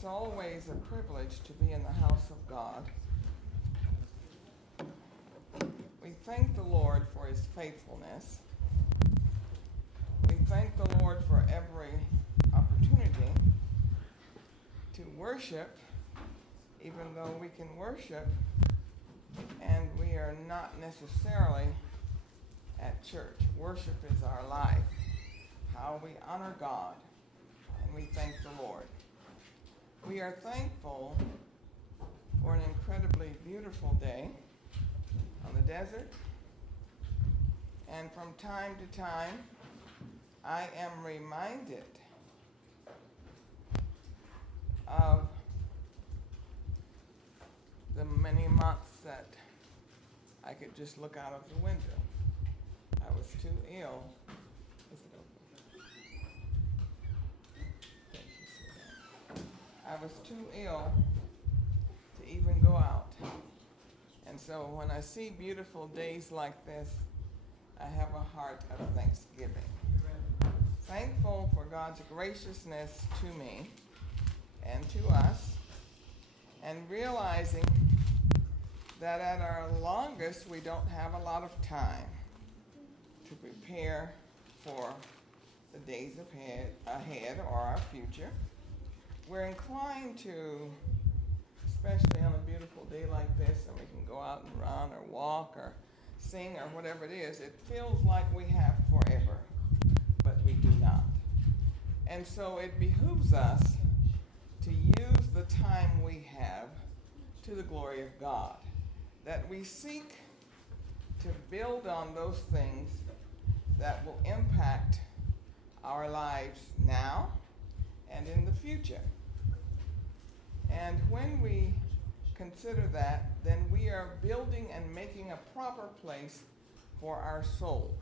It's always a privilege to be in the house of God. We thank the Lord for his faithfulness. We thank the Lord for every opportunity to worship, even though we can worship and we are not necessarily at church. Worship is our life, how we honor God, and we thank the Lord. We are thankful for an incredibly beautiful day on the desert, and from time to time I am reminded of the many months that I could just look out of the window. I was too ill. Is it open? Thank you, sweetheart. I was too ill to even go out. And so when I see beautiful days like this, I have a heart of thanksgiving. Thankful for God's graciousness to me and to us, and realizing that at our longest we don't have a lot of time to prepare for the days ahead or our future. We're inclined to, especially on a beautiful day like this, and we can go out and run or walk or sing or whatever it is, it feels like we have forever, but we do not. And so it behooves us to use the time we have to the glory of God, that we seek to build on those things that will impact our lives now and in the future. And when we consider that, then we are building and making a proper place for our souls.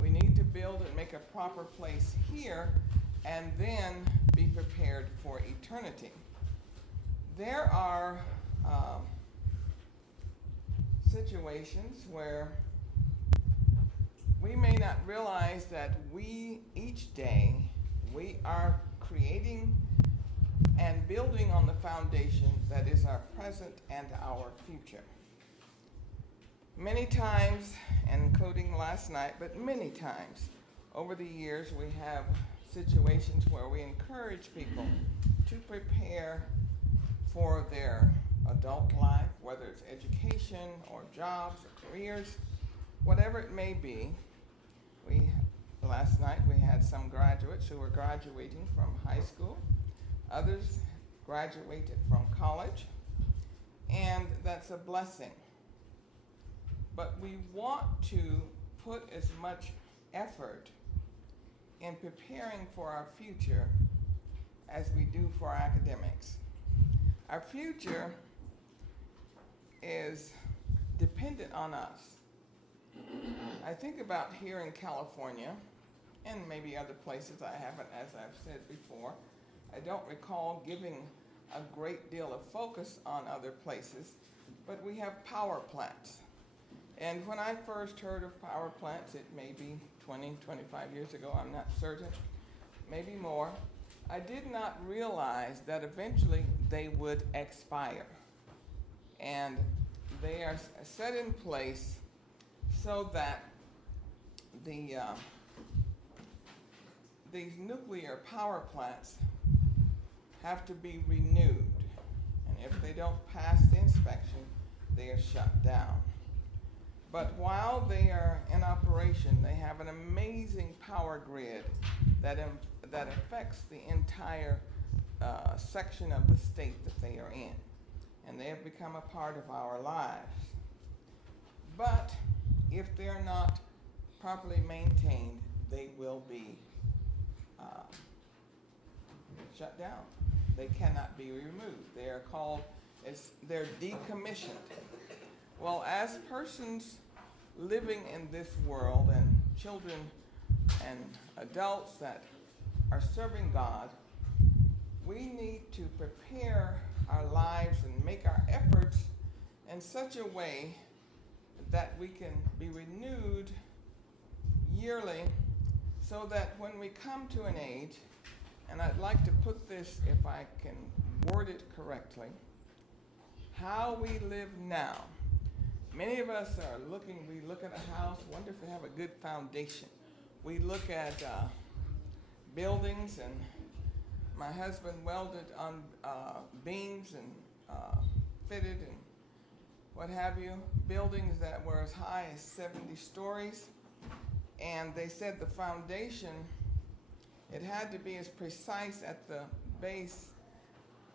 We need to build and make a proper place here and then be prepared for eternity. There are situations where we may not realize that each day, we are creating and building on the foundation that is our present and our future. Many times, including last night, but many times over the years, we have situations where we encourage people to prepare for their adult life, whether it's education or jobs or careers, whatever it may be. Last night we had some graduates who were graduating from high school. Others graduated from college, and that's a blessing. But we want to put as much effort in preparing for our future as we do for our academics. Our future is dependent on us. I think about here in California, and maybe other places I haven't, as I've said before. I don't recall giving a great deal of focus on other places, but we have power plants. And when I first heard of power plants, it may be 20, 25 years ago, I'm not certain, maybe more, I did not realize that eventually they would expire. And they are set in place so that these nuclear power plants have to be renewed. And if they don't pass the inspection, they are shut down. But while they are in operation, they have an amazing power grid that affects the entire section of the state that they are in. And they have become a part of our lives. But if they're not properly maintained, they will be shut down. They cannot be removed. They are called, they're decommissioned. Well, as persons living in this world, and children and adults that are serving God, we need to prepare our lives and make our efforts in such a way that we can be renewed yearly, so that when we come to an age, and I'd like to put this, if I can worded correctly, how we live now. Many of us are we look at a house, wonder if they have a good foundation. We look at buildings, and my husband welded on beams and fitted and what have you, buildings that were as high as 70 stories. And they said the foundation, it had to be as precise at the base,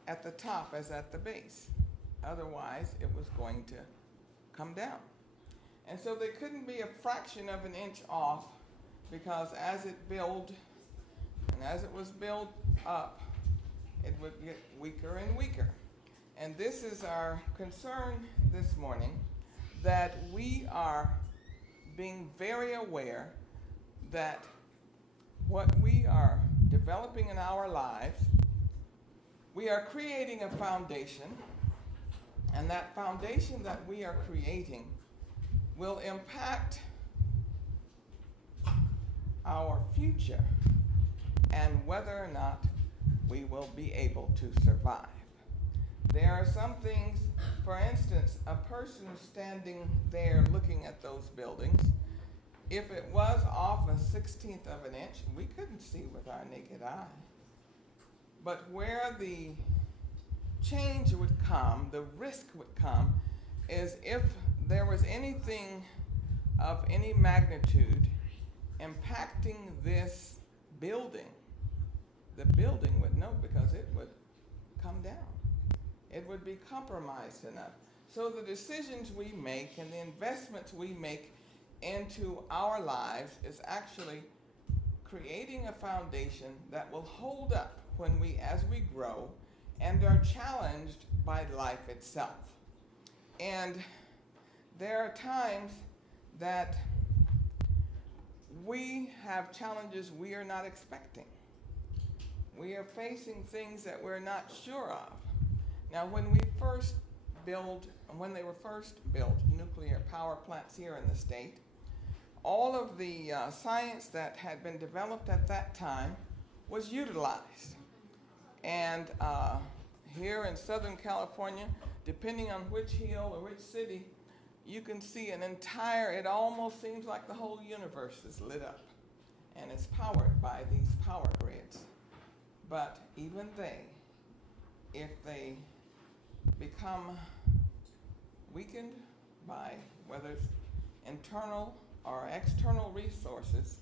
at the top as at the base. Otherwise, it was going to come down. And so they couldn't be a fraction of an inch off, because as it built and as it was built up, it would get weaker and weaker. And this is our concern this morning, that we are being very aware that what we are developing in our lives, we are creating a foundation, and that foundation that we are creating will impact our future and whether or not we will be able to survive. There are some things, for instance, a person standing there looking at those buildings, if it was off a 16th of an inch, we couldn't see with our naked eye. But where the change would come, the risk would come, is if there was anything of any magnitude impacting this building, the building would know, because it would come down. It would be compromised enough. So the decisions we make and the investments we make into our lives is actually creating a foundation that will hold up as we grow and are challenged by life itself. And there are times that we have challenges we are not expecting. We are facing things that we're not sure of. Now, when they were first built nuclear power plants here in the state, all of the science that had been developed at that time was utilized. And here in Southern California, depending on which hill or which city, you can see it almost seems like the whole universe is lit up and is powered by these power grids. But even if they become weakened by whether it's internal or external resources,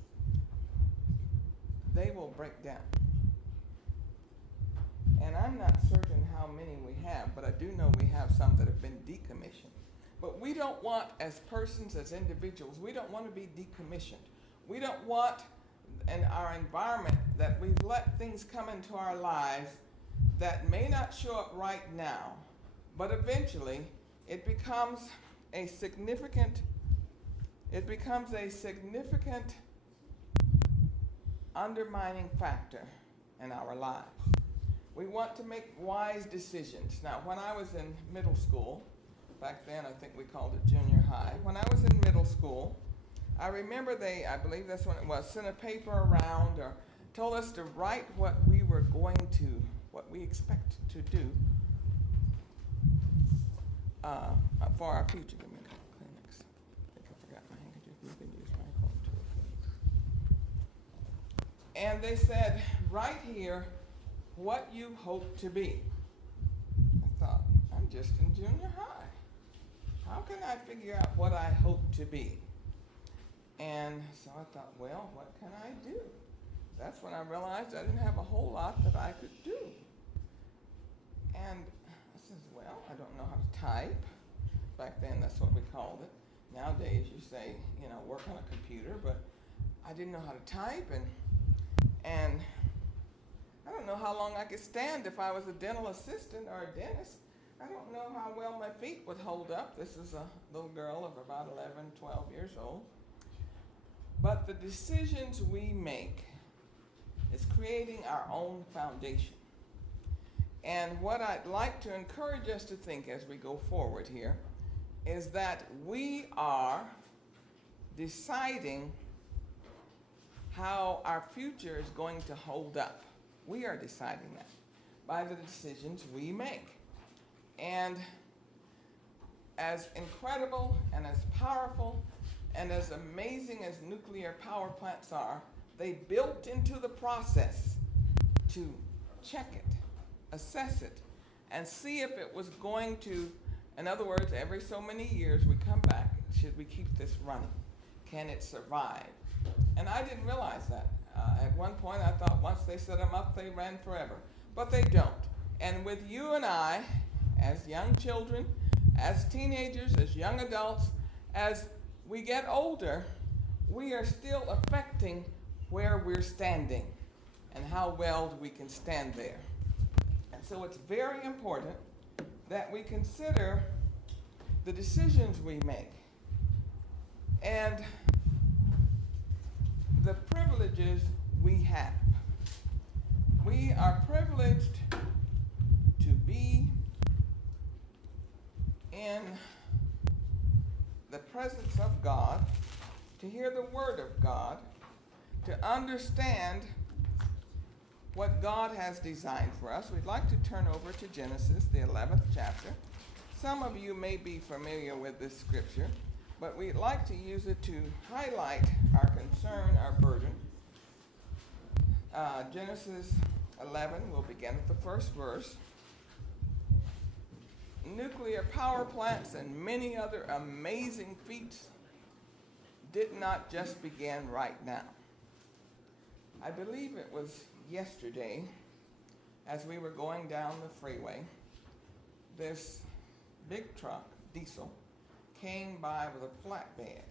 they will break down. And I'm not certain how many we have, but I do know we have some that have been decommissioned. But we don't want, as persons, as individuals, we don't want to be decommissioned. We don't want in our environment that we've let things come into our lives that may not show up right now, but eventually it becomes a significant undermining factor in our lives. We want to make wise decisions. Now, when I was in middle school, back then I think we called it junior high, when I was in middle school, I remember I believe that's when it was, sent a paper around or told us to write what we expect to do for our future. Give me a couple Kleenex. I think I forgot my handkerchief. You can use my phone too. And they said, write here what you hope to be. I thought, I'm just in junior high. How can I figure out what I hope to be? And so I thought, well, what can I do? That's when I realized I didn't have a whole lot that I could do. And I says, well, I don't know how to type. Back then, that's what we called it. Nowadays, you say, work on a computer, but I didn't know how to type, and I don't know how long I could stand if I was a dental assistant or a dentist. I don't know how well my feet would hold up. This is a little girl of about 11, 12 years old. But the decisions we make is creating our own foundation. And what I'd like to encourage us to think as we go forward here is that we are deciding how our future is going to hold up. We are deciding that. by the decisions we make. And as incredible and as powerful and as amazing as nuclear power plants are, they built into the process to check it, assess it, and see if it was going to, in other words, every so many years we come back, should we keep this running? Can it survive? And I didn't realize that. At one point I thought once they set them up, they ran forever. But they don't. And with you and I, as young children, as teenagers, as young adults, as we get older, we are still affecting where we're standing and how well we can stand there. And so it's very important that we consider the decisions we make and the privileges we have. We are privileged to be in the presence of God, to hear the word of God, to understand what God has designed for us. We'd like to turn over to Genesis, the 11th chapter. Some of you may be familiar with this scripture, but we'd like to use it to highlight our concern, our burden. Genesis 11, we'll begin at the first verse. Nuclear power plants and many other amazing feats did not just begin right now. I believe it was yesterday, as we were going down the freeway, this big truck, diesel, came by with a flatbed.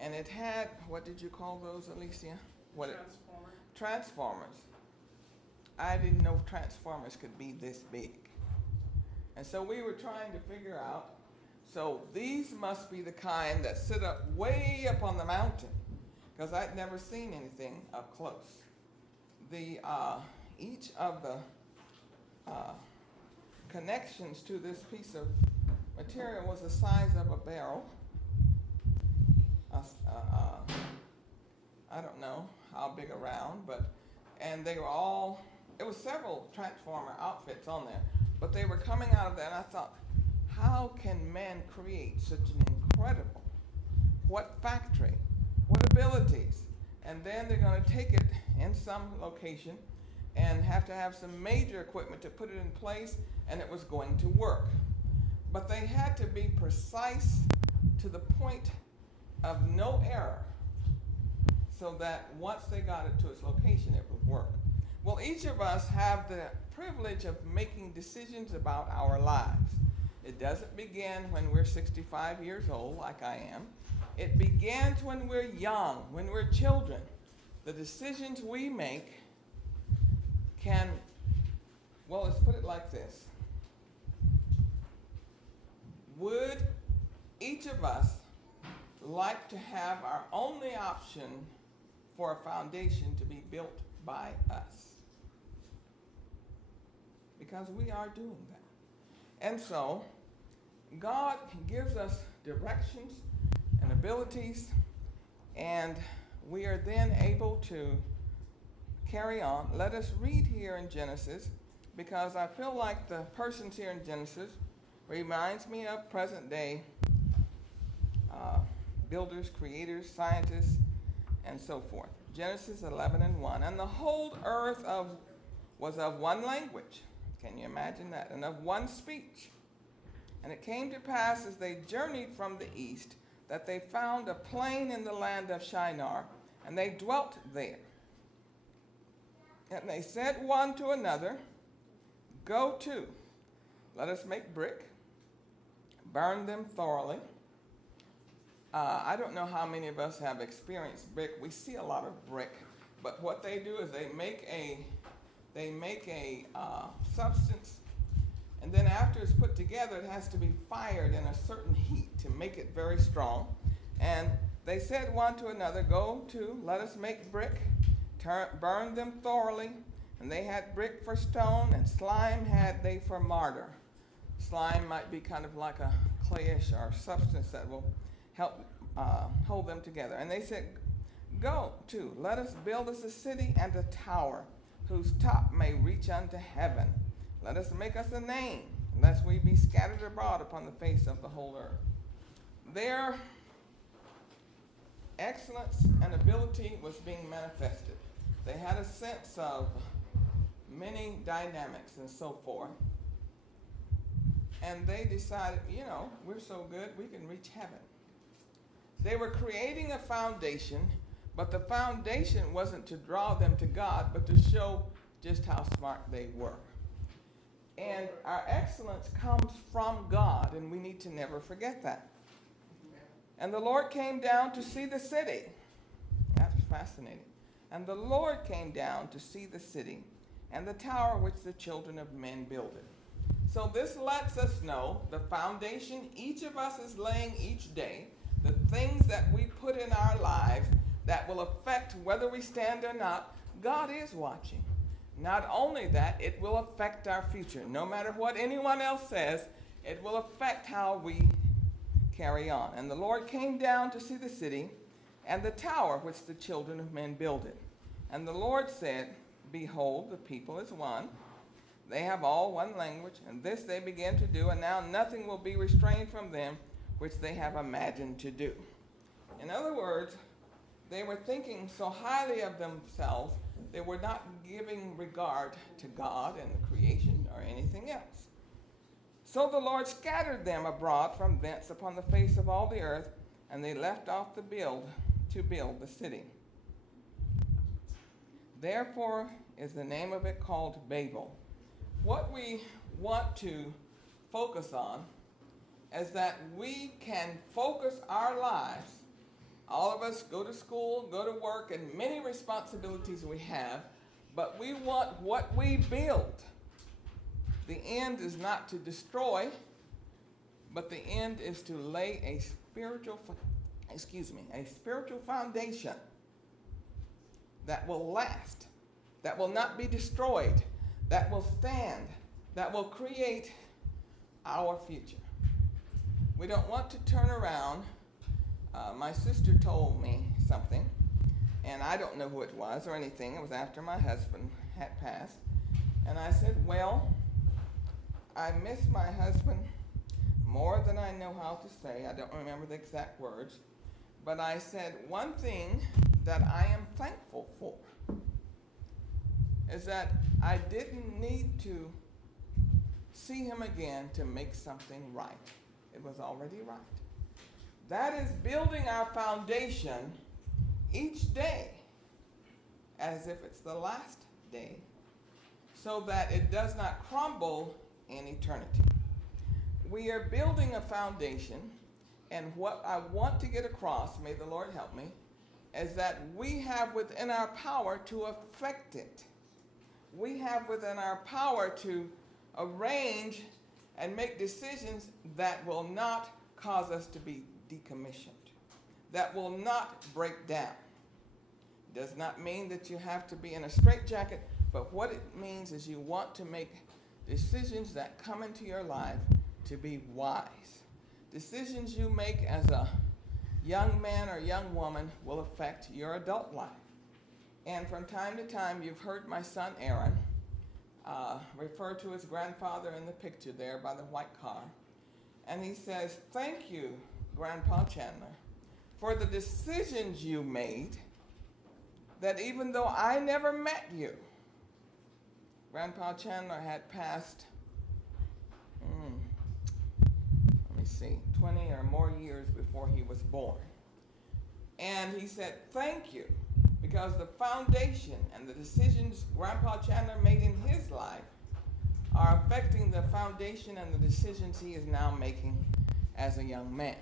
And it had, what did you call those, Alicia? Transformers. I didn't know transformers could be this big. And so we were trying to figure out, so these must be the kind that sit up way up on the mountain, because I'd never seen anything up close. Each of the connections to this piece of material was the size of a barrel. I don't know how big around, and they were all, it was several transformer outfits on there, but they were coming out of there, and I thought, how can man create such an incredible, what factory, what abilities? And then they're going to take it in some location and have to have some major equipment to put it in place, and it was going to work. But they had to be precise to the point of no error, so that once they got it to its location, it would work. Well, each of us have the privilege of making decisions about our lives. It doesn't begin when we're 65 years old, like I am. It begins when we're young, when we're children. The decisions we make can, well, let's put it like this. Would each of us like to have our only option for a foundation to be built by us? Because we are doing that. And so, God gives us directions and abilities, and we are then able to carry on. Let us read here in Genesis, because I feel like the persons here in Genesis reminds me of present day builders, creators, scientists, and so forth. Genesis 11:1. And the whole earth was of one language. Can you imagine that? And of one speech. And it came to pass as they journeyed from the east that they found a plain in the land of Shinar, and they dwelt there. And they said one to another, Go to, let us make brick, burn them thoroughly. I don't know how many of us have experienced brick. We see a lot of brick, but what they do is they make a substance, and then after it's put together, it has to be fired in a certain heat to make it very strong. And they said one to another, Go to, let us make brick, burn them thoroughly. And they had brick for stone, and slime had they for mortar. Slime might be kind of like a clayish or substance that will help hold them together. And they said, Go to, let us build us a city and a tower, whose top may reach unto heaven. Let us make us a name, lest we be scattered abroad upon the face of the whole earth. Their excellence and ability was being manifested. They had a sense of many dynamics and so forth. And they decided, we're so good, we can reach heaven. They were creating a foundation, but the foundation wasn't to draw them to God, but to show just how smart they were. And our excellence comes from God, and we need to never forget that. And the Lord came down to see the city. That's fascinating. And the Lord came down to see the city and the tower which the children of men builded. So this lets us know the foundation each of us is laying each day, the things that we put in our lives that will affect whether we stand or not. God is watching. Not only that, it will affect our future. No matter what anyone else says, it will affect how we carry on. And the Lord came down to see the city and the tower which the children of men builded. And the Lord said, behold, the people is one. They have all one language, and this they begin to do, and now nothing will be restrained from them which they have imagined to do. In other words, they were thinking so highly of themselves, they were not giving regard to God and the creation or anything else. So the Lord scattered them abroad from thence upon the face of all the earth, and they left off to build the city. Therefore is the name of it called Babel. What we want to focus on is that we can focus our lives. All of us go to school, go to work, and many responsibilities we have, but we want what we build. The end is not to destroy, but the end is to lay a spiritual foundation that will last, that will not be destroyed, that will stand, that will create our future. We don't want to turn around. My sister told me something, and I don't know who it was or anything. It was after my husband had passed. And I said, well, I miss my husband more than I know how to say. I don't remember the exact words. But I said, one thing that I am thankful for is that I didn't need to see him again to make something right. It was already right. That is building our foundation each day as if it's the last day, so that it does not crumble in eternity. We are building a foundation, and what I want to get across, may the Lord help me, is that we have within our power to affect it. We have within our power to arrange and make decisions that will not cause us to be decommissioned, that will not break down. Does not mean that you have to be in a straitjacket, but what it means is you want to make decisions that come into your life to be wise. Decisions you make as a young man or young woman will affect your adult life. And from time to time, you've heard my son Aaron refer to his grandfather in the picture there by the white car. And he says, thank you, Grandpa Chandler, for the decisions you made that even though I never met you. Grandpa Chandler had passed, 20 or more years before he was born. And he said, thank you, because the foundation and the decisions Grandpa Chandler made in his life are affecting the foundation and the decisions he is now making as a young man.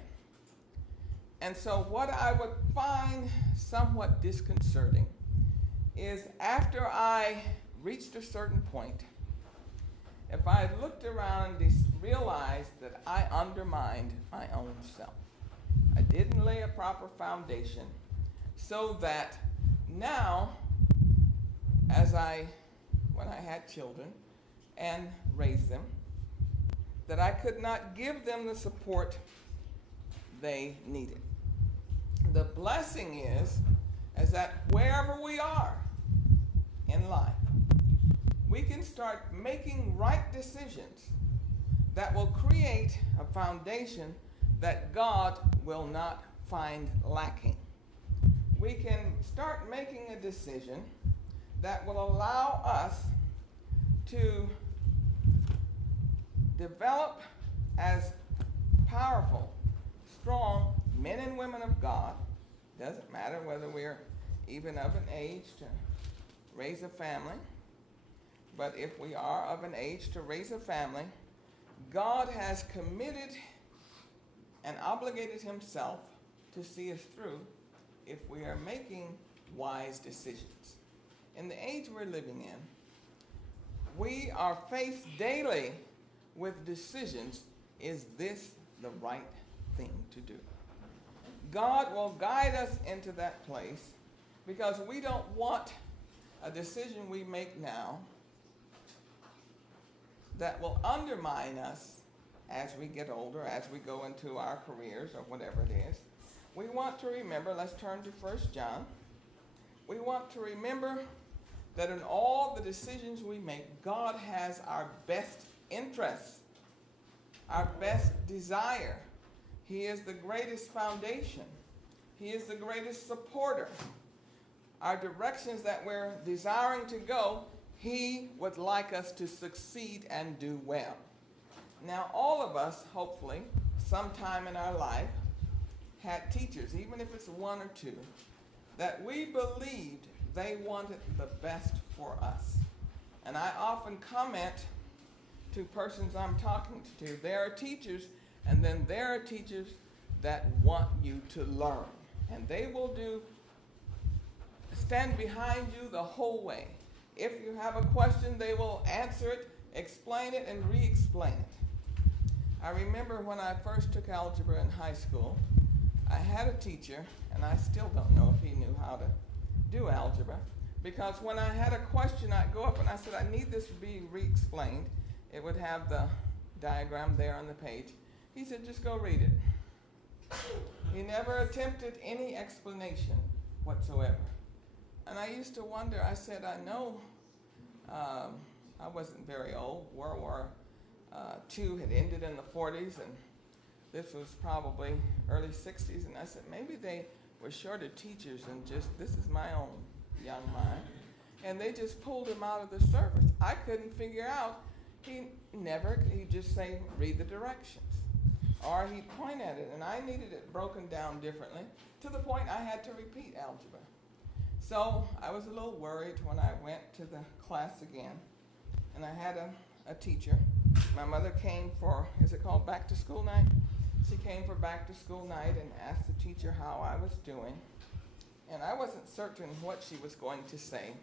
And so what I would find somewhat disconcerting is after I reached a certain point, if I had looked around and realized that I undermined my own self. I didn't lay a proper foundation, so that now, when I had children and raised them, that I could not give them the support they needed. The blessing is that wherever we are in life, start making right decisions that will create a foundation that God will not find lacking. We can start making a decision that will allow us to develop as powerful, strong men and women of God. Doesn't matter whether we're even of an age to raise a family, but if we are of an age to raise a family, God has committed and obligated himself to see us through if we are making wise decisions. In the age we're living in, we are faced daily with decisions. Is this the right thing to do? God will guide us into that place because we don't want a decision we make now that will undermine us as we get older, as we go into our careers or whatever it is. We want to remember, let's turn to 1 John. We want to remember that in all the decisions we make, God has our best interests, our best desire. He is the greatest foundation. He is the greatest supporter. Our directions that we're desiring to go, he would like us to succeed and do well. Now, all of us, hopefully, sometime in our life, had teachers, even if it's one or two, that we believed they wanted the best for us. And I often comment to persons I'm talking to, there are teachers, and then there are teachers that want you to learn. And they will stand behind you the whole way. If you have a question, they will answer it, explain it, and re-explain it. I remember when I first took algebra in high school, I had a teacher, and I still don't know if he knew how to do algebra, because when I had a question, I'd go up and I said, I need this to be re-explained. It would have the diagram there on the page. He said, just go read it. He never attempted any explanation whatsoever. And I used to wonder, I said, I know I wasn't very old. World War II had ended in the 40s, and this was probably early 60s. And I said, maybe they were short of teachers and just, this is my own young mind. And they just pulled him out of the service. I couldn't figure out. He'd just say, read the directions. Or he'd point at it, and I needed it broken down differently, to the point I had to repeat algebra. So I was a little worried when I went to the class again, and I had a teacher. My mother came for, is it called back to school night? She came for back to school night and asked the teacher how I was doing. And I wasn't certain what she was going to say,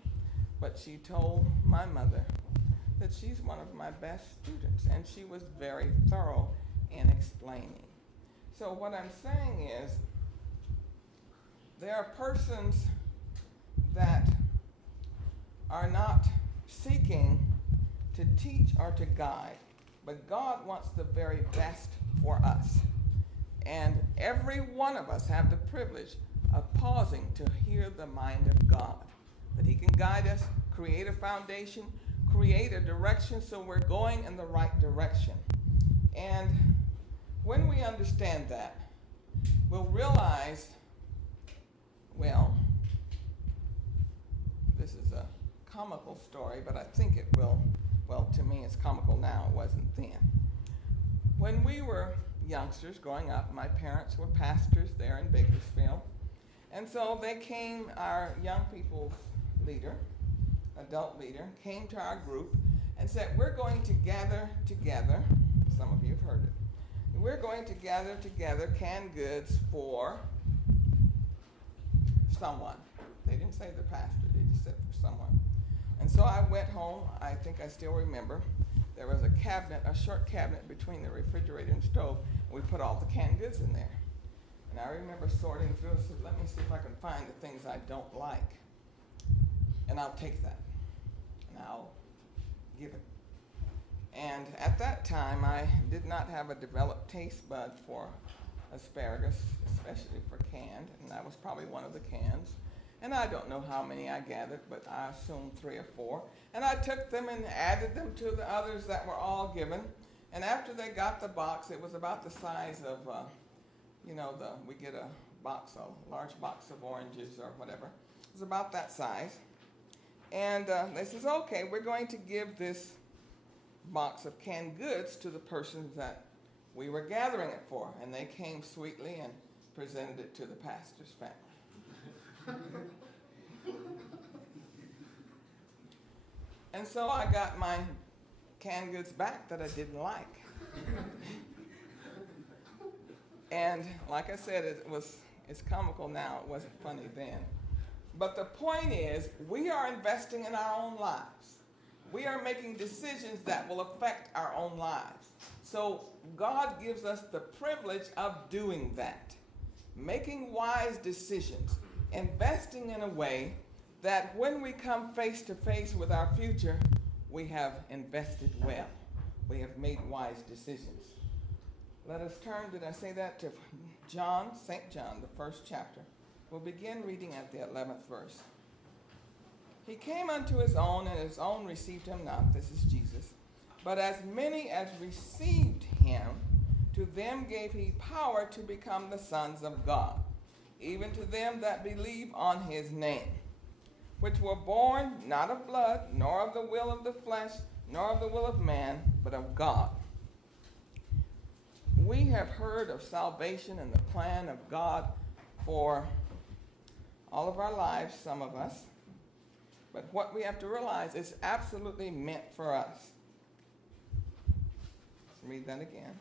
but she told my mother that she's one of my best students, and she was very thorough in explaining. So what I'm saying is, there are persons that are not seeking to teach or to guide, but God wants the very best for us. And every one of us have the privilege of pausing to hear the mind of God, that he can guide us, create a foundation, create a direction so we're going in the right direction. And when we understand that, we'll realize, well, this is a comical story, but I think it will, well, to me it's comical now, it wasn't then. When we were youngsters growing up, my parents were pastors there in Bakersfield, and so they came, our young people's leader, adult leader, came to our group and said, we're going to gather together, some of you have heard it, we're going to gather together canned goods for someone. They didn't say the pastor, they just said for someone. And so I went home, I think I still remember, there was a cabinet, a short cabinet between the refrigerator and stove, and we put all the canned goods in there. And I remember sorting through and said, let me see if I can find the things I don't like. And I'll take that, and I'll give it. And at that time, I did not have a developed taste bud for asparagus, especially for canned, and that was probably one of the cans. And I don't know how many I gathered, but I assumed 3 or 4. And I took them and added them to the others that were all given. And after they got the box, it was about the size of, we get a box, a large box of oranges or whatever. It was about that size. And they says, okay, we're going to give this box of canned goods to the persons that we were gathering it for. And they came sweetly and presented it to the pastor's family. And so I got my canned goods back that I didn't like. And like I said, it's comical now. It wasn't funny then. But the point is, we are investing in our own lives. We are making decisions that will affect our own lives. So God gives us the privilege of doing that, making wise decisions, investing in a way that when we come face to face with our future, we have invested well. We have made wise decisions. Let us turn, did I say that, to St. John, the 1st chapter. We'll begin reading at the 11th verse. He came unto his own, and his own received him not. This is Jesus. But as many as received him, to them gave he power to become the sons of God, even to them that believe on his name, which were born not of blood, nor of the will of the flesh, nor of the will of man, but of God. We have heard of salvation and the plan of God for all of our lives, some of us. But what we have to realize is absolutely meant for us. Let's read that again.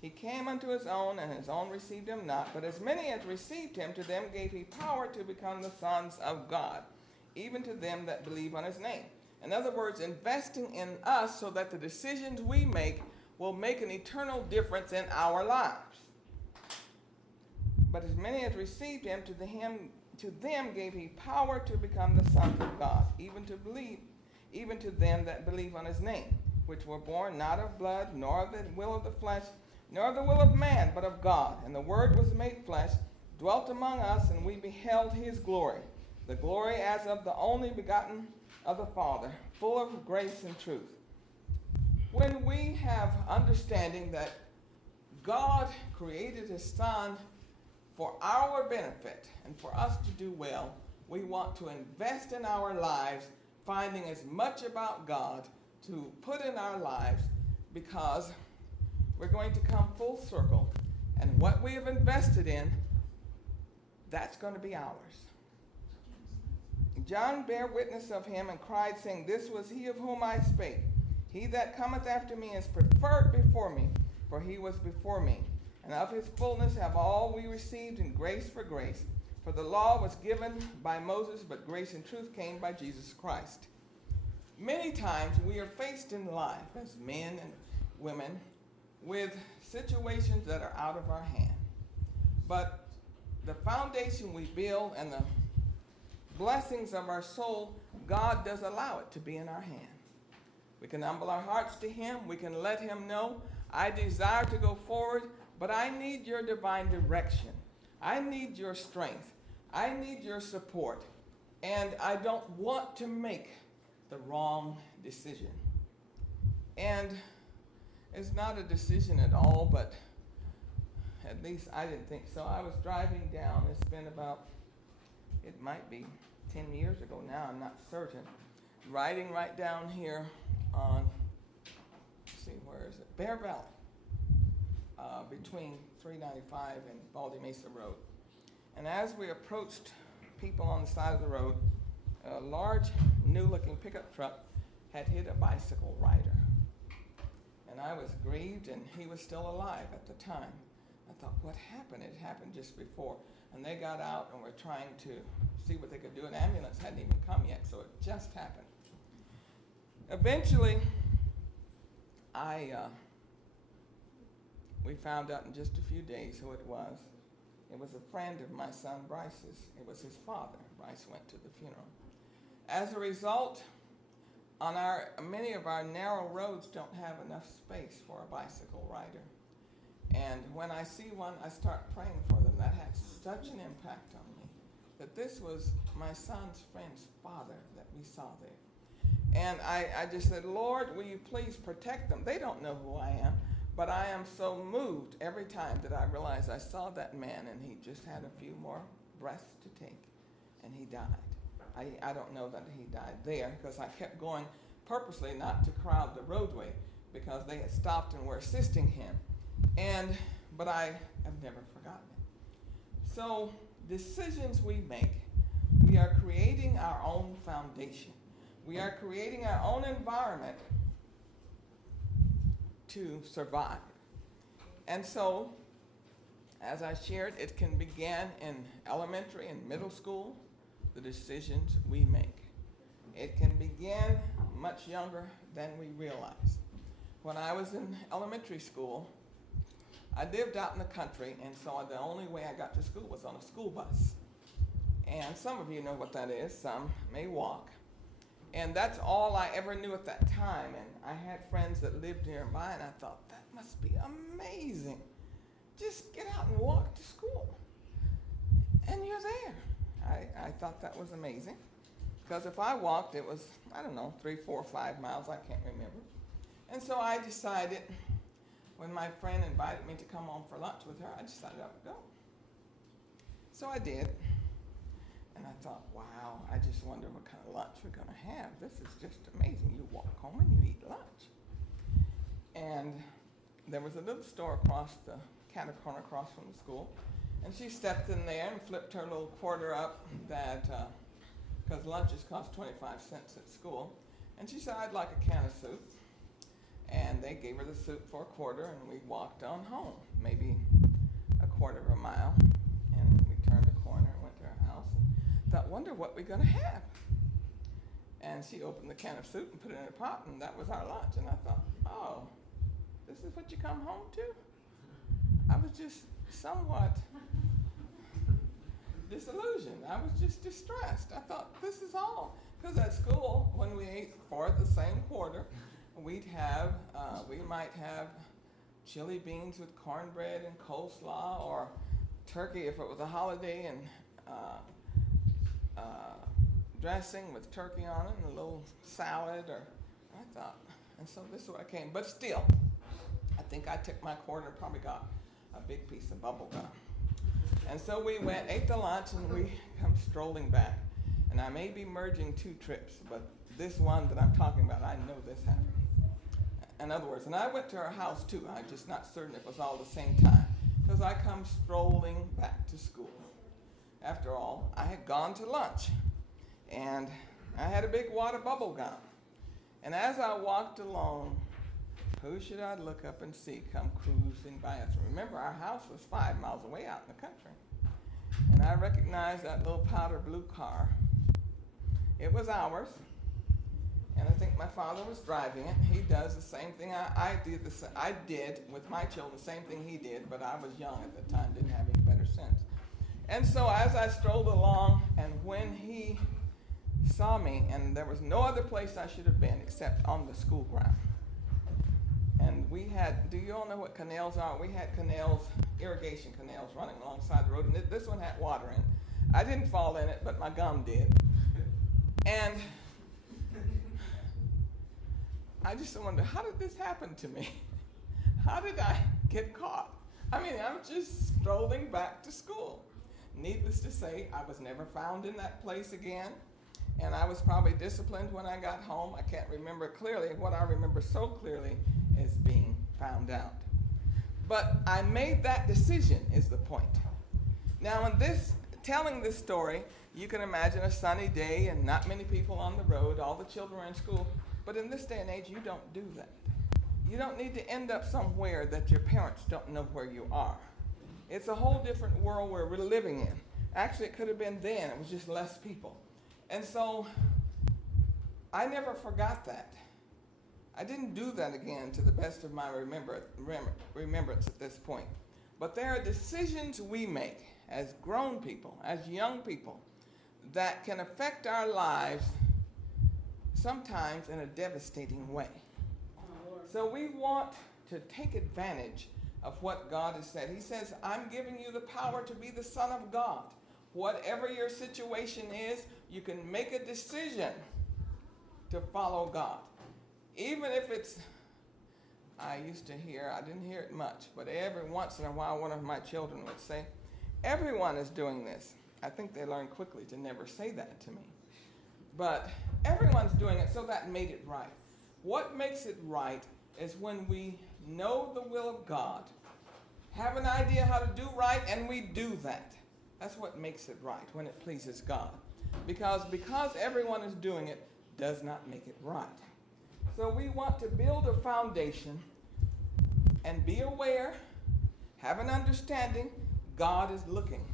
He came unto his own, and his own received him not. But as many as received him, to them gave he power to become the sons of God, even to them that believe on his name. In other words, investing in us so that the decisions we make will make an eternal difference in our lives. But as many as received him, to them gave he power to become the sons of God, even to them that believe on his name, which were born not of blood, nor of the will of the flesh, nor of the will of man, but of God. And the Word was made flesh, dwelt among us, and we beheld his glory, the glory as of the only begotten of the Father, full of grace and truth. When we have understanding that God created his Son for our benefit and for us to do well, we want to invest in our lives, finding as much about God to put in our lives, because we're going to come full circle, and what we have invested in, that's going to be ours. John bare witness of him and cried, saying, This was he of whom I spake. He that cometh after me is preferred before me, for he was before me. And of his fullness have all we received in grace for grace. For the law was given by Moses, but grace and truth came by Jesus Christ. Many times we are faced in life as men and women with situations that are out of our hand. But the foundation we build and the blessings of our soul, God does allow it to be in our hand. We can humble our hearts to him. We can let him know, I desire to go forward, but I need your divine direction. I need your strength. I need your support. And I don't want to make the wrong decision. And it's not a decision at all, but at least I didn't think so. I was driving down, it's been about, it might be 10 years ago now, I'm not certain, riding right down here on, let's see, where is it? Bear Valley, between 395 and Baldy Mesa Road. And as we approached people on the side of the road, a large, new-looking pickup truck had hit a bicycle rider. And I was grieved, and he was still alive at the time. I thought, what happened? It happened just before. And they got out and were trying to see what they could do. An ambulance hadn't even come yet, so it just happened. Eventually, we found out in just a few days who it was. It was a friend of my son Bryce's. It was his father. Bryce went to the funeral. As a result, on many of our narrow roads don't have enough space for a bicycle rider. And when I see one, I start praying for them. That has such an impact on me, that this was my son's friend's father that we saw there. And I just said, Lord, will you please protect them? They don't know who I am, but I am so moved every time that I realize I saw that man and he just had a few more breaths to take and he died. I don't know that he died there because I kept going purposely not to crowd the roadway because they had stopped and were assisting him. But I have never forgotten it. So decisions we make, we are creating our own foundation. We are creating our own environment to survive. And so, as I shared, it can begin in elementary and middle school, the decisions we make. It can begin much younger than we realize. When I was in elementary school, I lived out in the country, and so the only way I got to school was on a school bus. And some of you know what that is, some may walk. And that's all I ever knew at that time. And I had friends that lived nearby, and I thought, that must be amazing. Just get out and walk to school. And you're there. I thought that was amazing. Because if I walked, it was, 3, 4, 5 miles, I can't remember. And so I decided, when my friend invited me to come home for lunch with her, I decided I would go. So I did. And I thought, wow, I just wonder what kind of lunch we're going to have. This is just amazing. You walk home and you eat lunch. And there was a little store across the counter corner across from the school. And she stepped in there and flipped her little quarter up that, because lunches cost 25 cents at school. And she said, I'd like a can of soup. And they gave her the soup for a quarter, and we walked on home, maybe a quarter of a mile. And we turned a corner and went to her house. Thought, wonder what we're going to have. And she opened the can of soup and put it in a pot, and that was our lunch. And I thought, oh, this is what you come home to? I was just somewhat disillusioned. I was just distressed. I thought, this is all. Because at school, when we ate for the same quarter, we might have chili beans with cornbread and coleslaw, or turkey if it was a holiday, and dressing with turkey on it, and a little salad, I thought, and so this is what I came. But still, I think I took my quarter and probably got a big piece of bubble gum. And so we went, ate the lunch, and we come strolling back. And I may be merging two trips, but this one that I'm talking about, I know this happened. In other words, and I went to her house too. I'm just not certain if it was all the same time, because I come strolling back to school. After all, I had gone to lunch, and I had a big wad of bubble gum. And as I walked along, who should I look up and see come cruising by us? Remember, our house was 5 miles away out in the country. And I recognized that little powder blue car. It was ours. And I think my father was driving it. He does the same thing I did with my children, the same thing he did, but I was young at the time, didn't have any better sense. And so as I strolled along, and when he saw me, and there was no other place I should have been except on the school ground. And we had, do you all know what canals are? We had canals, irrigation canals running alongside the road, and this one had water in it. I didn't fall in it, but my gum did. And I just wonder, how did this happen to me? How did I get caught? I mean, I'm just strolling back to school. Needless to say, I was never found in that place again. And I was probably disciplined when I got home. I can't remember clearly. What I remember so clearly is being found out. But I made that decision, is the point. Now, in telling this story, you can imagine a sunny day and not many people on the road. All the children are in school. But in this day and age, you don't do that. You don't need to end up somewhere that your parents don't know where you are. It's a whole different world where we're living in. Actually, it could have been then. It was just less people. And so I never forgot that. I didn't do that again to the best of my remembrance at this point. But there are decisions we make as grown people, as young people, that can affect our lives sometimes in a devastating way. So we want to take advantage of what God has said. He says, I'm giving you the power to be the Son of God. whatever your situation is, you can make a decision to follow God. Even if it's, I used to hear, I didn't hear it much, but every once in a while one of my children would say, everyone is doing this. I think they learned quickly to never say that to me. But everyone's doing it, so that made it right. What makes it right is when we know the will of God, have an idea how to do right, and we do that. That's what makes it right, when it pleases God. Because everyone is doing it does not make it right. So we want to build a foundation and be aware, have an understanding, God is looking.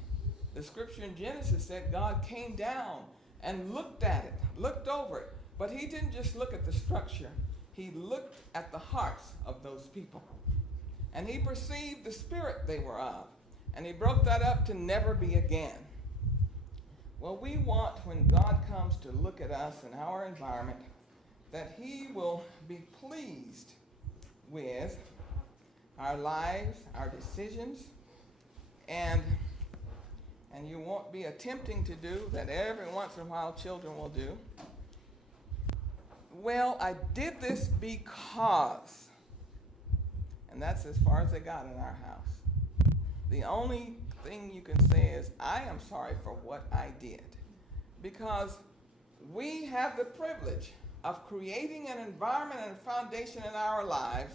The scripture in Genesis said God came down and looked at it, looked over it. But he didn't just look at the structure. He looked at the hearts of those people. And he perceived the spirit they were of. And he broke that up to never be again. Well, we want, when God comes to look at us and our environment, that he will be pleased with our lives, our decisions, and you won't be attempting to do that every once in a while children will do. Well, I did this because, and that's as far as they got in our house. The only thing you can say is, I am sorry for what I did. Because we have the privilege of creating an environment and a foundation in our lives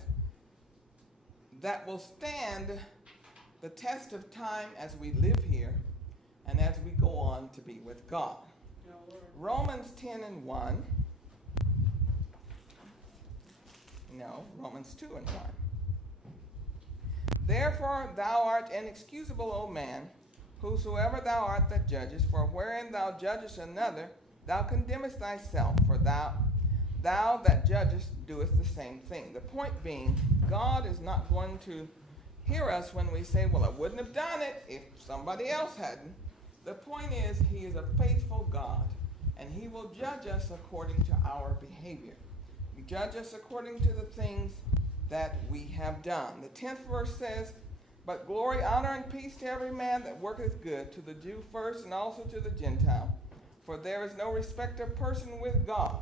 that will stand the test of time as we live here and as we go on to be with God. Romans 10:1. No, Romans 2:1. Therefore thou art inexcusable, O man, whosoever thou art that judgest, for wherein thou judgest another, thou condemnest thyself, for thou that judgest doest the same thing. The point being, God is not going to hear us when we say, well, I wouldn't have done it if somebody else hadn't. The point is, he is a faithful God, and he will judge us according to our behavior. He judge us according to the things that we have done. The 10th verse says, but glory, honor, and peace to every man that worketh good, to the Jew first and also to the Gentile. For there is no respect of person with God.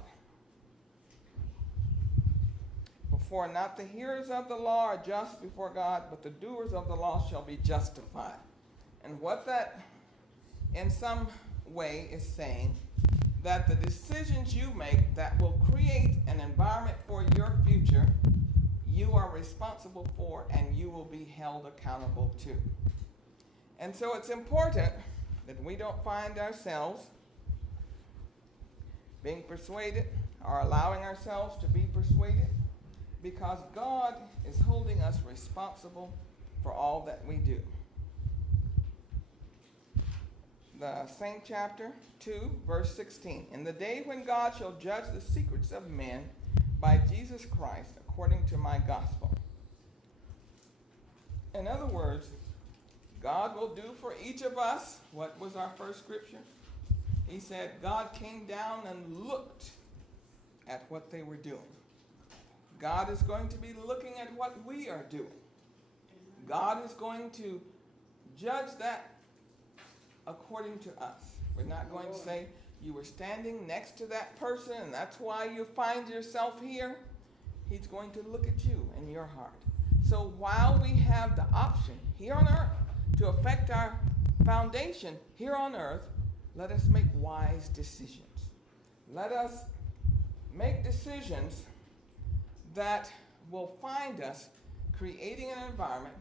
For not the hearers of the law are just before God, but the doers of the law shall be justified. And what that in some way is saying, that the decisions you make that will create an environment for your future, you are responsible for and you will be held accountable to. And so it's important that we don't find ourselves being persuaded or allowing ourselves to be persuaded, because God is holding us responsible for all that we do. The same chapter 2, verse 16. In the day when God shall judge the secrets of men by Jesus Christ, according to my gospel. In other words, God will do for each of us, what was our first scripture? He said God came down and looked at what they were doing. God is going to be looking at what we are doing. God is going to judge that according to us. We're not going to say, you were standing next to that person and that's why you find yourself here. He's going to look at you and your heart. So while we have the option here on earth to affect our foundation here on earth, let us make wise decisions. Let us make decisions that will find us creating an environment.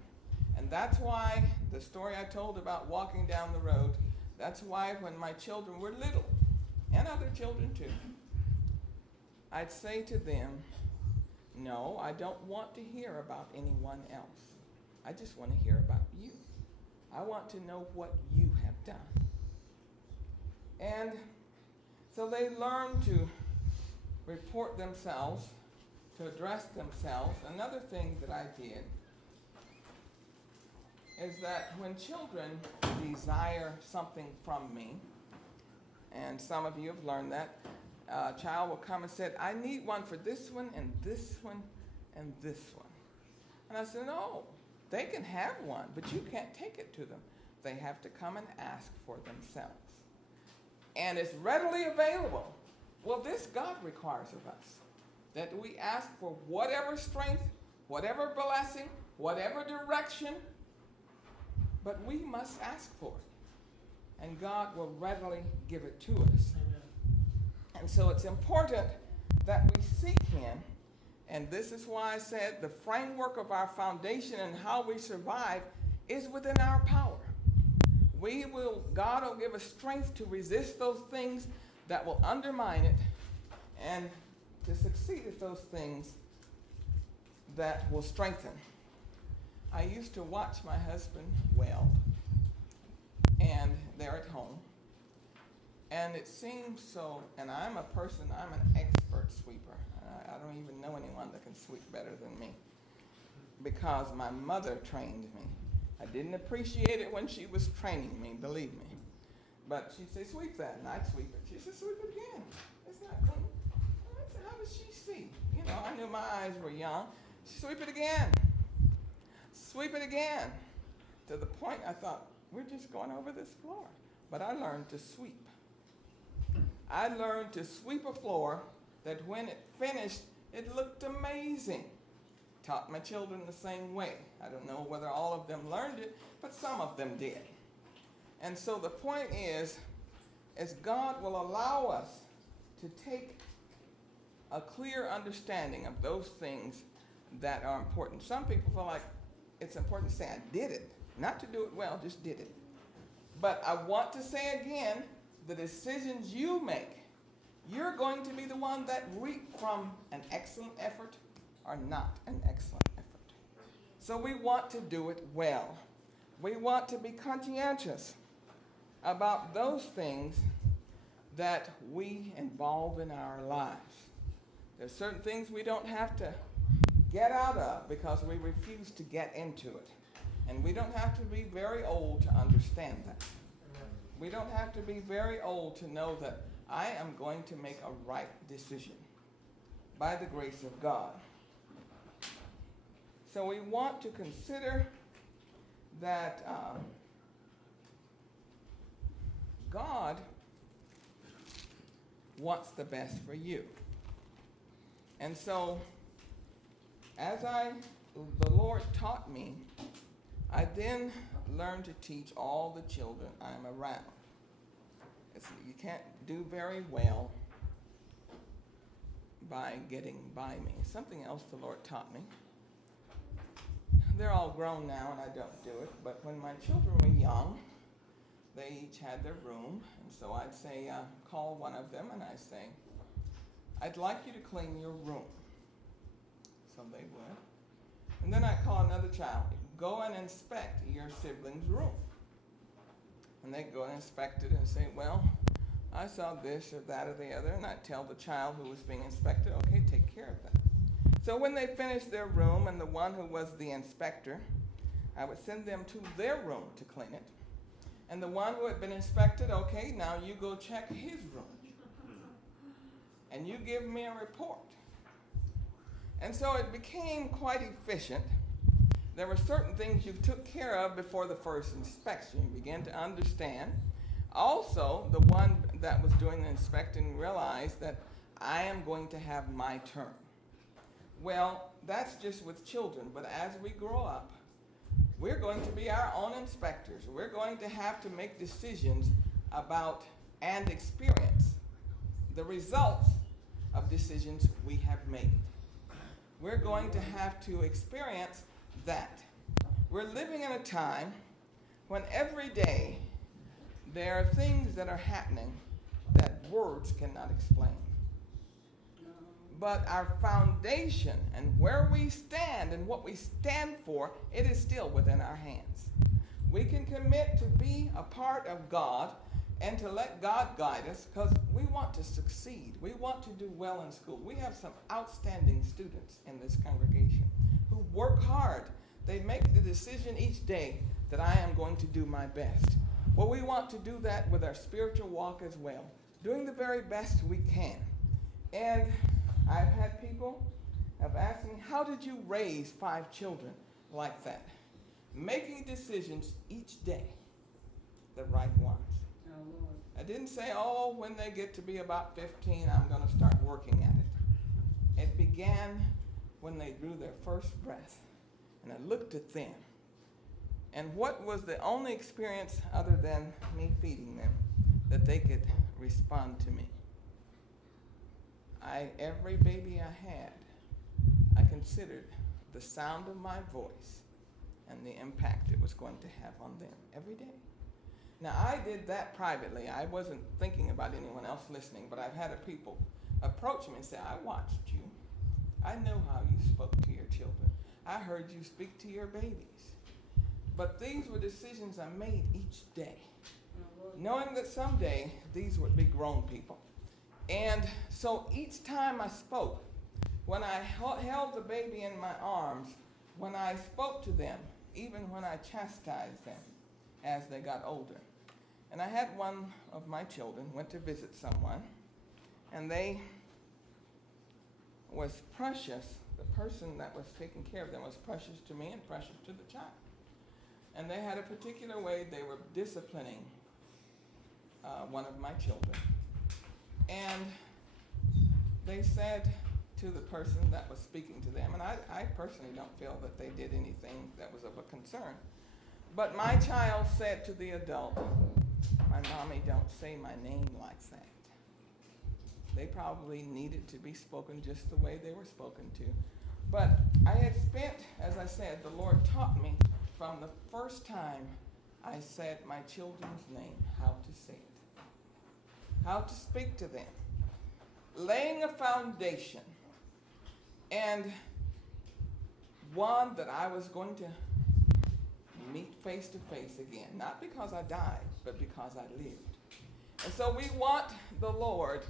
And that's why the story I told about walking down the road, that's why when my children were little, and other children too, I'd say to them, no, I don't want to hear about anyone else. I just want to hear about you. I want to know what you have done. And so they learn to report themselves, to address themselves. Another thing that I did is that when children desire something from me, and some of you have learned that, a child will come and say, I need one for this one and this one and this one. And I said, no, they can have one, but you can't take it to them. They have to come and ask for themselves. And it's readily available. Well, this God requires of us, that we ask for whatever strength, whatever blessing, whatever direction, but we must ask for it. And God will readily give it to us. Amen. And so it's important that we seek Him. And this is why I said the framework of our foundation and how we survive is within our power. God will give us strength to resist those things that will undermine it, and to succeed at those things that will strengthen. I used to watch my husband weld, and they're at home. And it seems so, and I'm an expert sweeper. I don't even know anyone that can sweep better than me, because my mother trained me. I didn't appreciate it when she was training me, believe me. But she'd say, sweep that, and I'd sweep it. She said, sweep it again. It's not clean. I said, how does she see? You know, I knew my eyes were young. Sweep it again. Sweep it again. To the point I thought, we're just going over this floor. But I learned to sweep. I learned to sweep a floor that when it finished, it looked amazing. Taught my children the same way. I don't know whether all of them learned it, but some of them did. And so the point is God will allow us to take a clear understanding of those things that are important. Some people feel like it's important to say, I did it. Not to do it well, just did it. But I want to say again, the decisions you make, you're going to be the one that reap from an excellent effort or not an excellent effort. So we want to do it well. We want to be conscientious about those things that we involve in our lives. There's certain things we don't have to get out of because we refuse to get into it. And we don't have to be very old to understand that. We don't have to be very old to know that I am going to make a right decision by the grace of God. So we want to consider that God wants the best for you. And so as the Lord taught me, I then learned to teach all the children I'm around. You can't do very well by getting by me. Something else the Lord taught me. They're all grown now and I don't do it, but when my children were young, they each had their room, and so I'd say, call one of them and I'd say, I'd like you to clean your room. So they would. And then I'd call another child, go and inspect your sibling's room. And they'd go and inspect it and say, well, I saw this or that or the other, and I'd tell the child who was being inspected, okay, take care of that. So when they finished their room, and the one who was the inspector, I would send them to their room to clean it. And the one who had been inspected, okay, now you go check his room. And you give me a report. And so it became quite efficient. There were certain things you took care of before the first inspection. You began to understand. Also, the one that was doing the inspecting realized that I am going to have my turn. Well, that's just with children, but as we grow up, we're going to be our own inspectors. We're going to have to make decisions about and experience the results of decisions we have made. We're going to have to experience that. We're living in a time when every day there are things that are happening that words cannot explain. But our foundation and where we stand and what we stand for, it is still within our hands. We can commit to be a part of God and to let God guide us because we want to succeed. We want to do well in school. We have some outstanding students in this congregation who work hard. They make the decision each day that I am going to do my best. Well, we want to do that with our spiritual walk as well, doing the very best we can. And I've had people have asked me, how did you raise 5 children like that? Making decisions each day the right ones. Oh, Lord. I didn't say, oh, when they get to be about 15, I'm going to start working at it. It began when they drew their first breath, and I looked at them. And what was the only experience other than me feeding them that they could respond to me? Every baby I had, I considered the sound of my voice and the impact it was going to have on them every day. Now, I did that privately. I wasn't thinking about anyone else listening, but I've had people approach me and say, I watched you. I know how you spoke to your children. I heard you speak to your babies. But these were decisions I made each day, knowing that someday these would be grown people. And so each time I spoke, when I held the baby in my arms, when I spoke to them, even when I chastised them as they got older. And I had one of my children went to visit someone, and they was precious. The person that was taking care of them was precious to me and precious to the child. And they had a particular way they were disciplining one of my children. And they said to the person that was speaking to them, and I personally don't feel that they did anything that was of a concern, but my child said to the adult, my mommy don't say my name like that. They probably needed to be spoken just the way they were spoken to. But I had spent, as I said, the Lord taught me from the first time I said my children's name, how to say it, how to speak to them, laying a foundation, and one that I was going to meet face to face again, not because I died, but because I lived. And so we want the Lord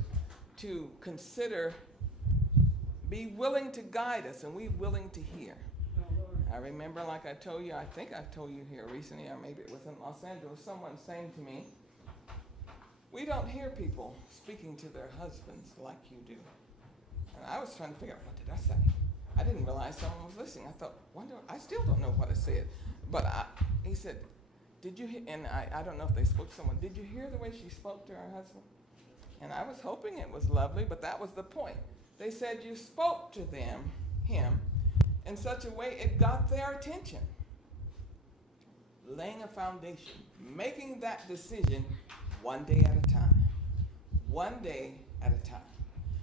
to consider, be willing to guide us, and we willing to hear. I remember, like I told you, I think I've told you here recently, or maybe it was in Los Angeles, someone saying to me, we don't hear people speaking to their husbands like you do. And I was trying to figure out, what did I say? I didn't realize someone was listening. I thought, I still don't know what I said. But he said, did you hear, and I don't know if they spoke to someone, did you hear the way she spoke to her husband? And I was hoping it was lovely, but that was the point. They said you spoke to him, in such a way it got their attention. Laying a foundation, making that decision one day at a time. One day at a time.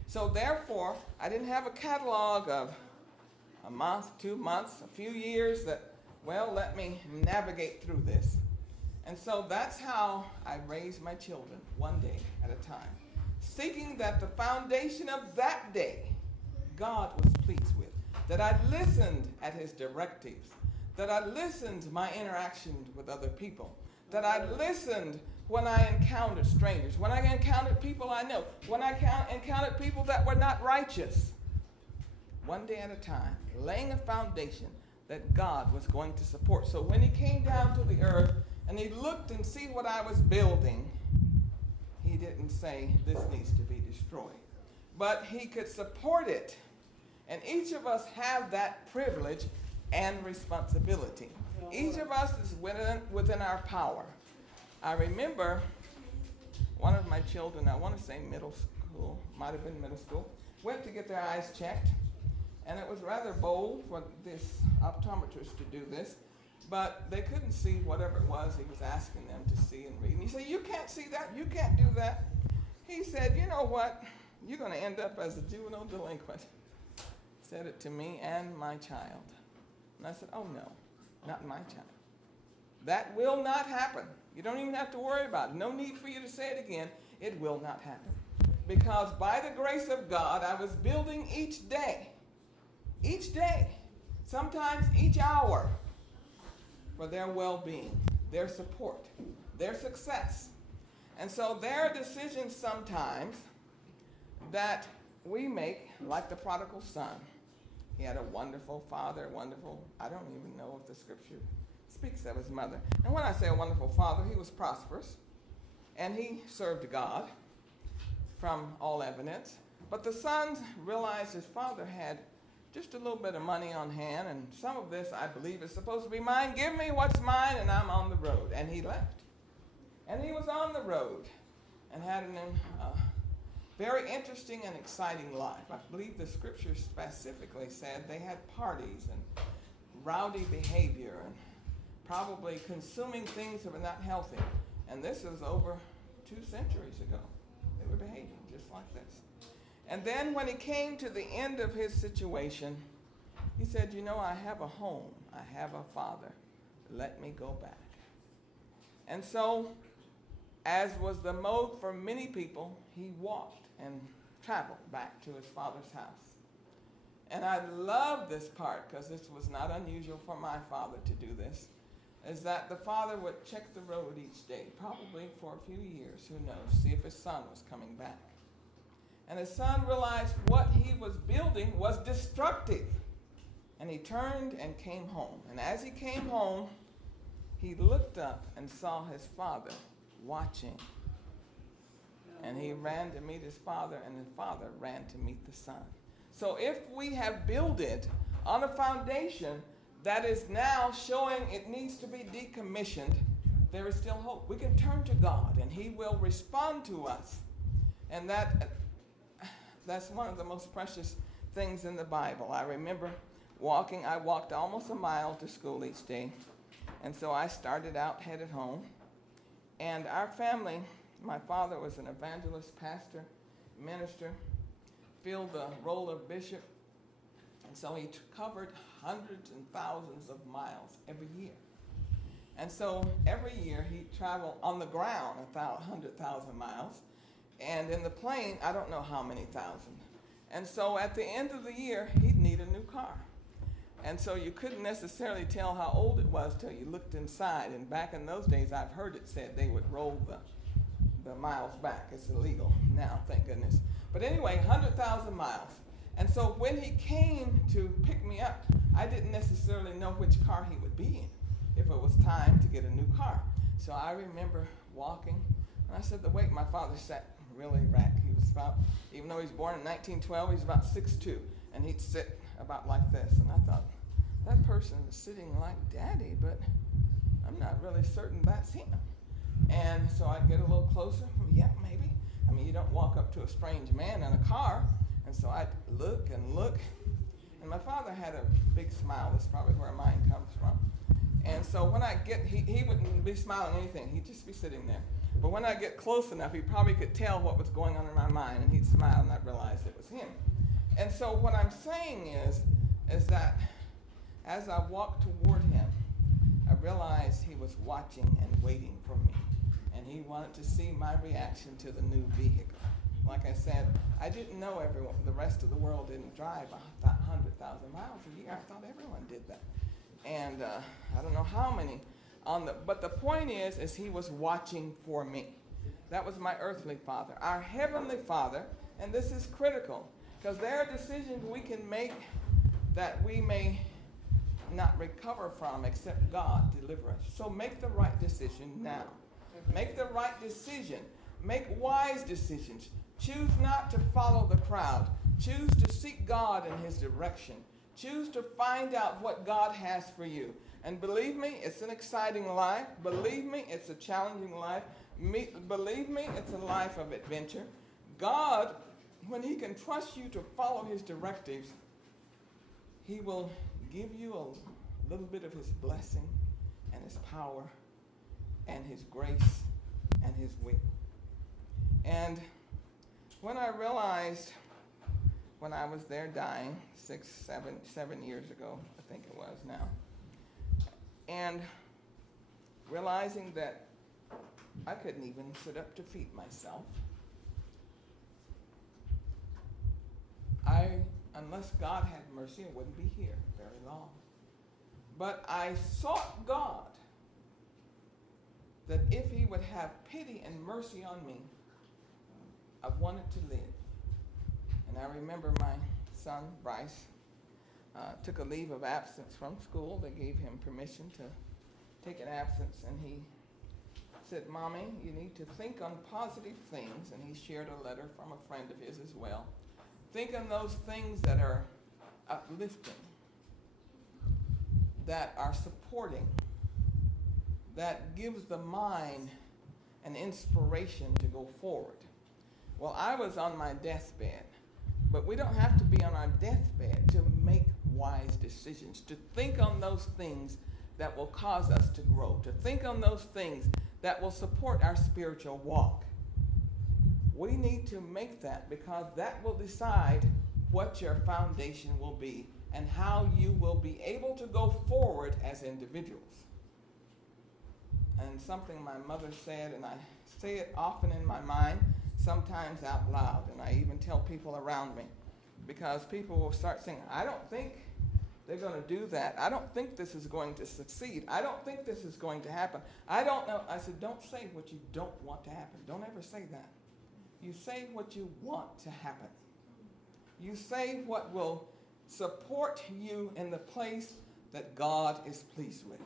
So therefore, I didn't have a catalog of a month, 2 months, a few years that, well, let me navigate through this. And so that's how I raised my children, one day at a time. Seeking that the foundation of that day, God was pleased with. That I listened at his directives. That I listened to my interactions with other people. That I listened when I encountered strangers. When I encountered people I know. When I encountered people that were not righteous. One day at a time, laying a foundation that God was going to support. So when he came down to the earth and he looked and see what I was building, he didn't say this needs to be destroyed. But he could support it. And each of us have that privilege and responsibility. Each of us is within our power. I remember one of my children, I want to say middle school, might have been middle school, went to get their eyes checked. And it was rather bold for this optometrist to do this, but they couldn't see whatever it was he was asking them to see and read. And he said, you can't see that, you can't do that. He said, you know what, you're going to end up as a juvenile delinquent. Said it to me and my child. And I said, oh no, not my child. That will not happen. You don't even have to worry about it. No need for you to say it again. It will not happen. Because by the grace of God, I was building each day, sometimes each hour, for their well-being, their support, their success. And so there are decisions sometimes that we make, like the prodigal son. He had a wonderful father, I don't even know if the scripture speaks of his mother. And when I say a wonderful father, he was prosperous, and he served God from all evidence. But the son realized his father had just a little bit of money on hand, and some of this, I believe, is supposed to be mine. Give me what's mine, and I'm on the road. And he left. And he was on the road and had a very interesting and exciting life. I believe the scripture specifically said they had parties and rowdy behavior and probably consuming things that were not healthy. And this was over 2 centuries ago. They were behaving just like this. And then when he came to the end of his situation, he said, you know, I have a home. I have a father. Let me go back. And so, as was the mode for many people, he walked and traveled back to his father's house. And I love this part because this was not unusual for my father to do this, is that the father would check the road each day, probably for a few years, who knows, see if his son was coming back. And his son realized what he was building was destructive. And he turned and came home. And as he came home, he looked up and saw his father watching. And he ran to meet his father, and his father ran to meet the son. So if we have built it on a foundation that is now showing it needs to be decommissioned, there is still hope. We can turn to God, and he will respond to us. And that's one of the most precious things in the Bible. I remember I walked almost a mile to school each day. And so I started out, headed home. And our family, my father was an evangelist, pastor, minister, filled the role of bishop. And so he covered hundreds and thousands of miles every year. And so every year he'd travel on the ground 100,000 miles. And in the plane, I don't know how many thousand. And so at the end of the year, he'd need a new car. And so you couldn't necessarily tell how old it was till you looked inside. And back in those days, I've heard it said they would roll the miles back. It's illegal now, thank goodness. But anyway, 100,000 miles. And so when he came to pick me up, I didn't necessarily know which car he would be in, if it was time to get a new car. So I remember walking, and I said, my father sat really erect. He was about, even though he was born in 1912, he was about 6'2", and he'd sit about like this. And I thought, that person is sitting like Daddy, but I'm not really certain that's him. And so I'd get a little closer. Yeah, maybe. I mean, you don't walk up to a strange man in a car. And so I'd look and look. And my father had a big smile. That's probably where mine comes from. And so when I he wouldn't be smiling at anything. He'd just be sitting there. But when I get close enough, he probably could tell what was going on in my mind, and he'd smile, and I'd realize it was him. And so what I'm saying is that as I walked toward him, I realized he was watching and waiting for me. And he wanted to see my reaction to the new vehicle. Like I said, I didn't know the rest of the world didn't drive 100,000 miles a year. I thought everyone did that. And I don't know how many. But the point is he was watching for me. That was my earthly father. Our heavenly Father, and this is critical, because there are decisions we can make that we may not recover from except God deliver us. So make the right decision now. Make the right decision. Make wise decisions. Choose not to follow the crowd. Choose to seek God in his direction. Choose to find out what God has for you. And believe me, it's an exciting life. Believe me, it's a challenging life. Believe me, it's a life of adventure. God, when he can trust you to follow his directives, he will give you a little bit of his blessing and his power and his grace and his will. And when I realized, when I was there dying, 7 years ago, I think it was now, and realizing that I couldn't even sit up to feed myself, unless God had mercy, I wouldn't be here very long. But I sought God that if he would have pity and mercy on me, I wanted to live. And I remember my son, Bryce, took a leave of absence from school. They gave him permission to take an absence, and he said, Mommy, you need to think on positive things. And he shared a letter from a friend of his as well. Think on those things that are uplifting, that are supporting, that gives the mind an inspiration to go forward. Well, I was on my deathbed, but we don't have to be on our deathbed to make wise decisions, to think on those things that will cause us to grow, to think on those things that will support our spiritual walk. We need to make that, because that will decide what your foundation will be and how you will be able to go forward as individuals. And something my mother said, and I say it often in my mind, sometimes out loud, and I even tell people around me, because people will start saying, I don't think they're going to do that. I don't think this is going to succeed. I don't think this is going to happen. I don't know. I said, don't say what you don't want to happen. Don't ever say that. You say what you want to happen. You say what will support you in the place that God is pleased with.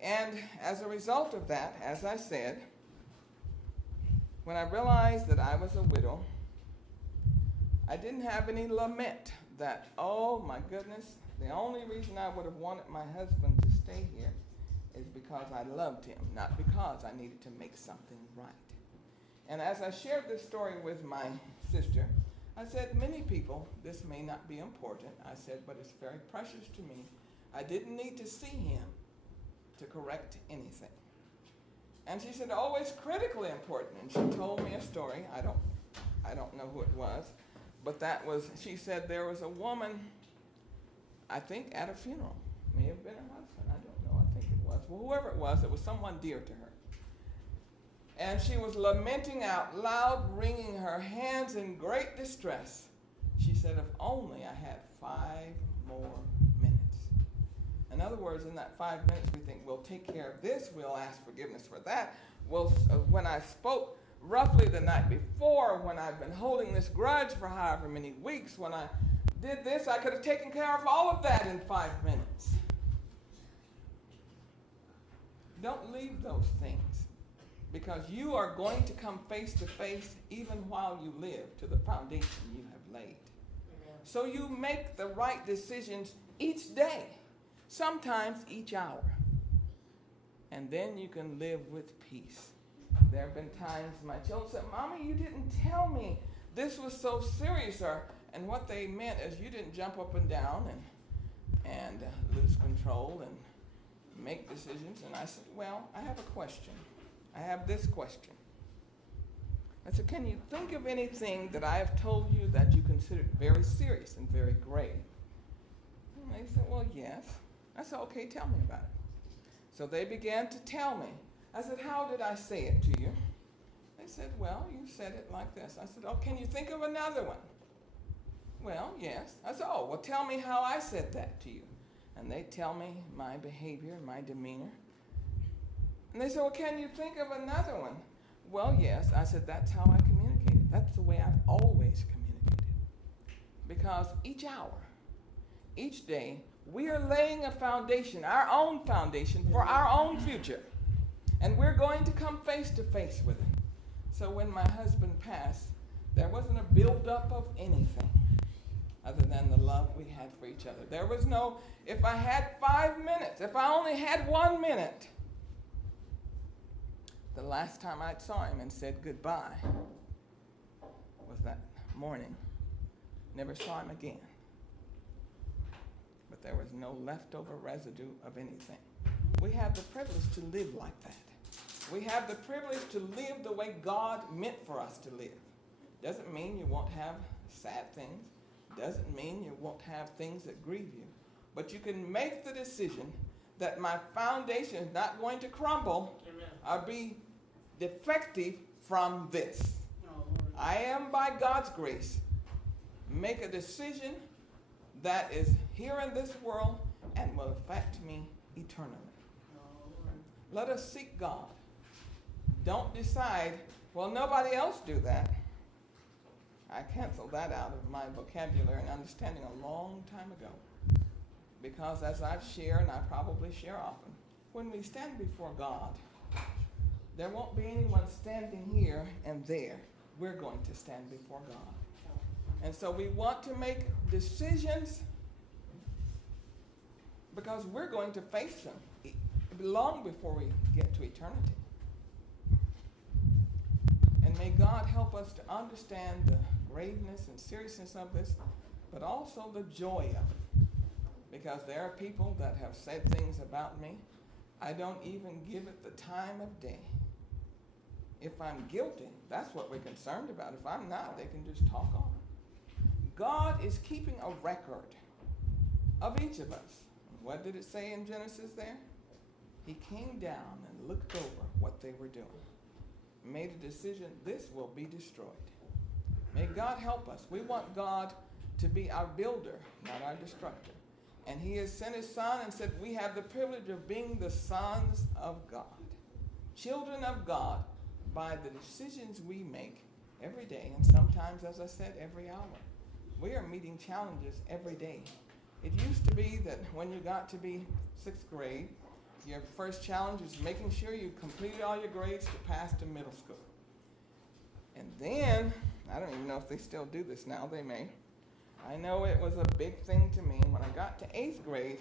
Amen. And as a result of that, as I said, when I realized that I was a widow, I didn't have any lament that, oh my goodness, the only reason I would have wanted my husband to stay here is because I loved him, not because I needed to make something right. And as I shared this story with my sister, I said, many people, this may not be important. I said, but it's very precious to me. I didn't need to see him to correct anything. And she said, oh, it's critically important. And she told me a story. I don't know who it was, but that was, she said there was a woman, I think at a funeral, may have been her husband, I don't know, I think it was. Well, whoever it was someone dear to her. And she was lamenting out loud, wringing her hands in great distress. She said, if only I had 5 more minutes. In other words, in that 5 minutes, we think, we'll take care of this, we'll ask forgiveness for that. When I spoke roughly the night before, when I've been holding this grudge for however many weeks, when I did this, I could have taken care of all of that in 5 minutes. Don't leave those things, because you are going to come face to face, even while you live, to the foundation you have laid. Amen. So you make the right decisions each day, sometimes each hour, and then you can live with peace. There have been times my children said, Mommy, you didn't tell me this was so serious, and what they meant is you didn't jump up and down and lose control and make decisions. And I said, well, I have a question. I have this question. I said, can you think of anything that I have told you that you considered very serious and very grave? And they said, well, yes. I said, okay, tell me about it. So they began to tell me. I said, how did I say it to you? They said, well, you said it like this. I said, oh, can you think of another one? Well, yes. I said, oh, well, tell me how I said that to you. And they tell me my behavior, my demeanor. And they said, well, can you think of another one? Well, yes. I said, that's how I communicated. That's the way I've always communicated. Because each hour, each day, we are laying a foundation, our own foundation, for our own future. And we're going to come face to face with it. So when my husband passed, there wasn't a buildup of anything other than the love we had for each other. There was no, if I had 5 minutes, if I only had 1 minute. The last time I saw him and said goodbye was that morning. Never saw him again. But there was no leftover residue of anything. We have the privilege to live like that. We have the privilege to live the way God meant for us to live. Doesn't mean you won't have sad things. Doesn't mean you won't have things that grieve you. But you can make the decision that my foundation is not going to crumble. Amen. Or be defective from this. I am, by God's grace, make a decision that is here in this world and will affect me eternally. Let us seek God. Don't decide, well, nobody else do that. I canceled that out of my vocabulary and understanding a long time ago. Because as I've shared, and I probably share often, when we stand before God, there won't be anyone standing here and there. We're going to stand before God. And so we want to make decisions because we're going to face them long before we get to eternity. And may God help us to understand the graveness and seriousness of this, but also the joy of it. Because there are people that have said things about me, I don't even give it the time of day. If I'm guilty, that's what we're concerned about. If I'm not, they can just talk on. God is keeping a record of each of us. What did it say in Genesis there? He came down and looked over what they were doing, made a decision, this will be destroyed. May God help us. We want God to be our builder, not our destructor. And he has sent his son and said we have the privilege of being the sons of God, children of God, by the decisions we make every day, and sometimes, as I said, every hour. We are meeting challenges every day. It used to be that when you got to be 6th grade, your first challenge is making sure you completed all your grades to pass to middle school. And then, I don't even know if they still do this now, they may. I know it was a big thing to me. When I got to 8th grade,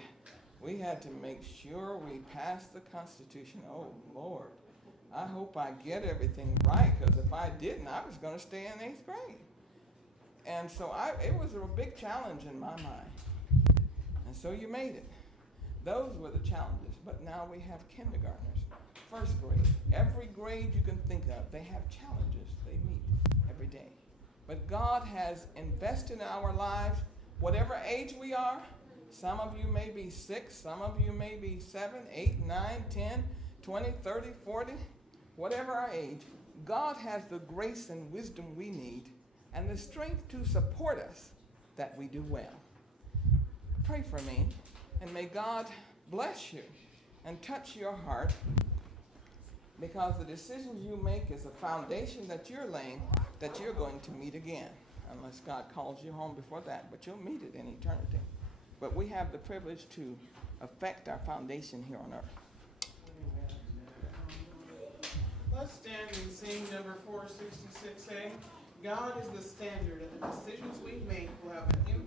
we had to make sure we passed the Constitution. Oh, Lord. I hope I get everything right, because if I didn't, I was going to stay in 8th grade. And so it was a big challenge in my mind. And so you made it. Those were the challenges. But now we have kindergartners, 1st grade. Every grade you can think of, they have challenges they meet every day. But God has invested in our lives, whatever age we are. Some of you may be 6, some of you may be 7, 8, 9, 10, 20, 30, 40, whatever our age. God has the grace and wisdom we need and the strength to support us that we do well. Pray for me, and may God bless you and touch your heart, because the decisions you make is a foundation that you're laying that you're going to meet again, unless God calls you home before that, but you'll meet it in eternity. But we have the privilege to affect our foundation here on earth. Let's stand and sing number 466A. God is the standard, and the decisions we make will have an impact.